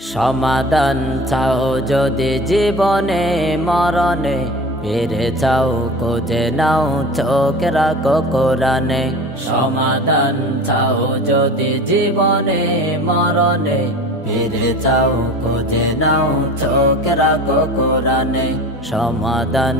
সমাধান চাও যদি জীবনে, মরণে। ফিরে চাও খুঁজে নাও, চোখ রাখো কোরআনে। সমাধান চাও যদি জীবনে, মরণে। ফিরে চাও খুঁজে নাও, চোখ রাখো কোরআনে। সমাধান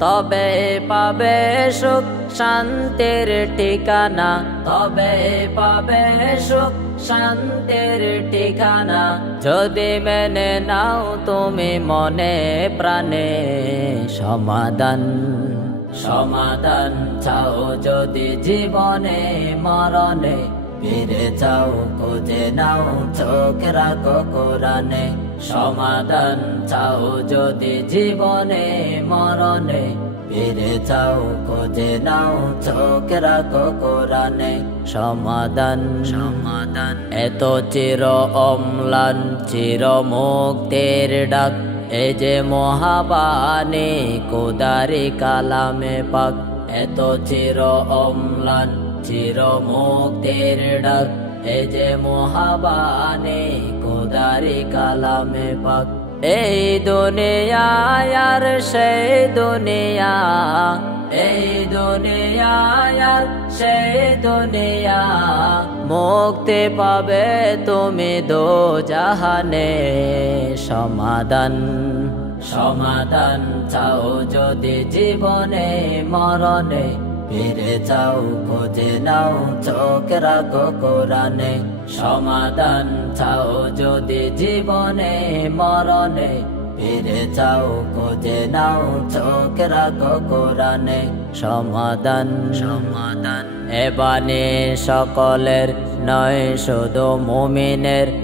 তবে পাবে সুখ, শান্তির ঠিকানা। তবে পাবে সুখ, শান্তির ঠিকানা। যদি মেনে নাও তুমি মনে প্রাণে সমাধান সমাধান চাও যদি জীবনে মরণে। ফিরে চাও খুঁজে নাও, চোখ রাখো কোরআনে। সমাধান চাও যদি জীবনে মরণে। ফিরে চাও খুঁজে নাও চোখ রাখো কোরআনে। সমাধান সমাধান। এত চির অম্লান চির মুক্তের ডাক। এ যে মহাবাণী কোদারি কালামে পাক। এত চির অম্লান চির মুক্তের ডাক। এ যে মহাবাণী কোদারি কালামে পাক। এই দুনিয়ায় আর সেই দুনিয়া, এই দুনিয়া আর সেই দুনিয়া। মুক্তি পাবে তুমি দো জাহানে সমাধান সমাধান চাও যদি জীবনে মরণে। ফিরে চাও খোঁজে নাও, চোখ রাখো কোরআনে। সমাধান চাও যদি জীবনে, মরণে। ফিরে চাও খোঁজে নাও, চোখ রাখো কোরআনে। সমাধান সমাধান। এবানে সকলের নয়, শুধু মুমিনের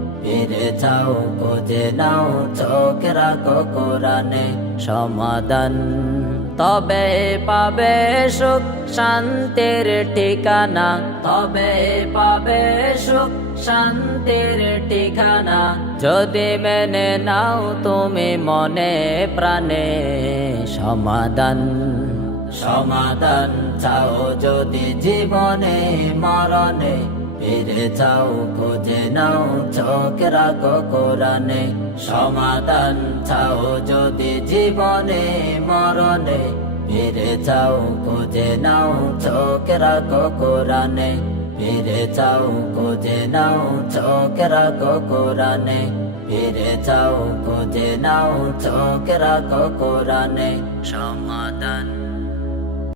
খুঁজে নাও সমাধান তবে পাবে সুখ শান্তির ঠিকানা তবে পাবে সুখ শান্তির ঠিকানা যদি মেনে নাও তুমি মনে প্রাণে সমাধান সমাধান চাও যদি জীবনে মরণে ফিরে খুঁজে নাও চোখ রাখো সমাধান চাও যদি জীবনে মরণে ফিরে খুঁজে নাও চোখ রাখো কোরআনে ফিরে নাও চোখ রাখো ফিরে খুঁজে নাও সমাধান